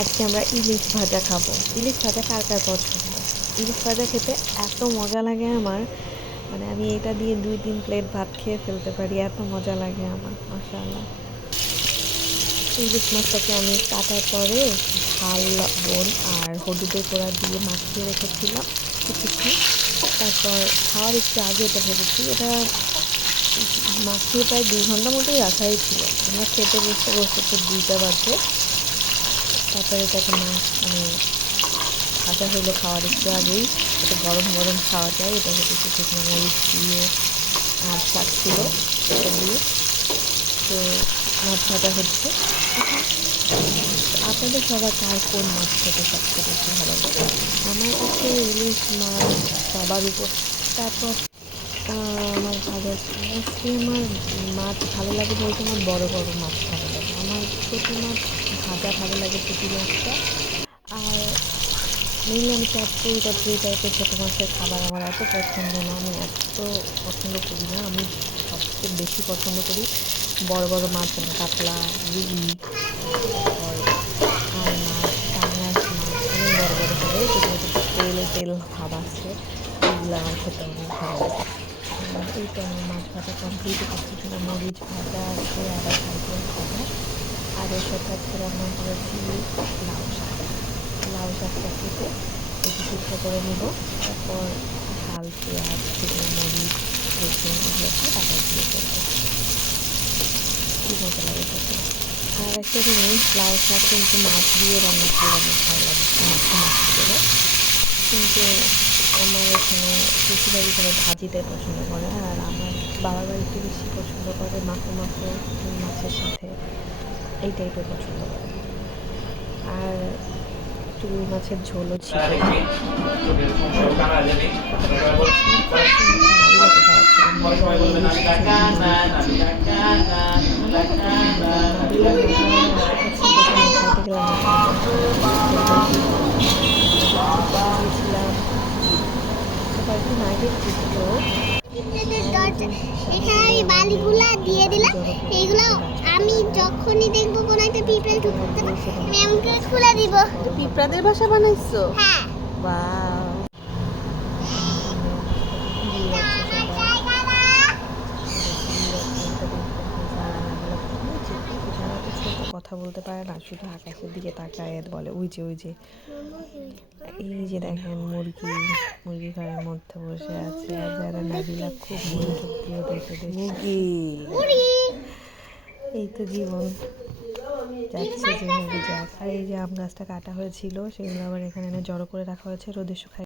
আজকে আমরা ইলিশ ভাজা খাব। ইলিশ ভাজা কার কার পছন্দ? ইলিশ ভাজা খেতে এত মজা লাগে আমার। মানে আমি এটা দিয়ে দুই তিন প্লেট ভাত খেয়ে ফেলতে পারি, এত মজা লাগে আমার, মাশাআল্লাহ। ইলিশ মাছটাকে আমি কাটার পরে ঝাল লবণ আর হলুদের পোড়া দিয়ে মাখিয়ে রেখেছিলাম কিছুক্ষণ। তারপর খাওয়ার একটু আগে এটা ভেবেছি এটা মাখিয়ে প্রায় দুই ঘণ্টা মতোই রাখাই ছিল। আমরা খেতে বসতে বসতে দুইটা বাজে। তারপরে এটাকে মাছ মানে ভাজা হলো খাওয়ার একটু আগেই এটা গরম গরম খাওয়া যায়। এটা হচ্ছে শুকনো মরিচ দিয়ে আর শাক ছিল এটা দিয়ে। তো মাছ ভাজা হচ্ছে। আপনাদের সবার কার কোন মাছ খেতে সবচেয়ে বেশি ভালো লাগে? আমার কাছে ইলিশ মাছ সবার উপর। তারপর আমার ভালো আমার মাছ ভালো লাগে বলতে আমার বড় বড় মাছ ভালো আমার ছোটো মাছ ভাজা ভালো লাগে পুঁটি মাছটা। আর আমি চটপুরি টটপুরি টাইপের ছোটো মাছের খাবার আমার এত পছন্দ না, আমি এত পছন্দ করি না, আমি সবচেয়ে বেশি পছন্দ করি বড় বড় মাছ যেমন কাতলা তারপর আর মাছ মাছ বড় বড় তেল তেল ভাব আছে, এগুলো আমার খেতে অনেক ভালো লাগে। এই আমার মাছ ভাজা কমপ্লিট করছি মরিচ ভাজা আছে আবার এর সাথে আজকে রান্না করেছি লাউ শাক। লাউ শাকটা কেটে একটু সিদ্ধ করে নেব। তারপর ঝাল, পেঁয়াজ, শুকনো মরিচ, রসুন এগুলো আবার দিয়ে করব। মজা লাগে খেতে আর একটা জিনিস, লাউ শাক কিন্তু মাছ দিয়ে রান্না করলে অনেক ভালো লাগে, মাছ মাছ করে। কিন্তু আমার এখানে বেশিরভাগই করে ভাজিতে পছন্দ করে। আর আমার বাবার বাড়িতে বেশি পছন্দ করে মাখো মাখো মাছের সাথে। এই টাইপের পছন্দ করে আর চুল মাছের ঝোলও ছিল। এখানে আমি বালিগুলা দিয়ে দিলাম। এইগুলো যখনই দেখব কোনো একটা পিঁপড়ে ঢুকতে আমি এমন করে খুলে দিব। পিঁপড়াদের বাসা বানাইছো? হ্যাঁ। ওয়াও কথা বলতে পারে না শুধু আকাশের দিকে তাকায় বলে ওই যে ওই যে। এই যে দেখেন মুরগি মুরগি ঘরের মধ্যে বসে আছে আর যারা নাবিলা খুব মনোযোগ দিয়ে দেখে দেখে। মুরগি। এই তো জীবন। যাচ্ছে যে এই যে আম গাছটা কাটা হয়েছিল, সেগুলো আবার এখানে জড়ো করে রাখা হয়েছে। রোদে শুকায়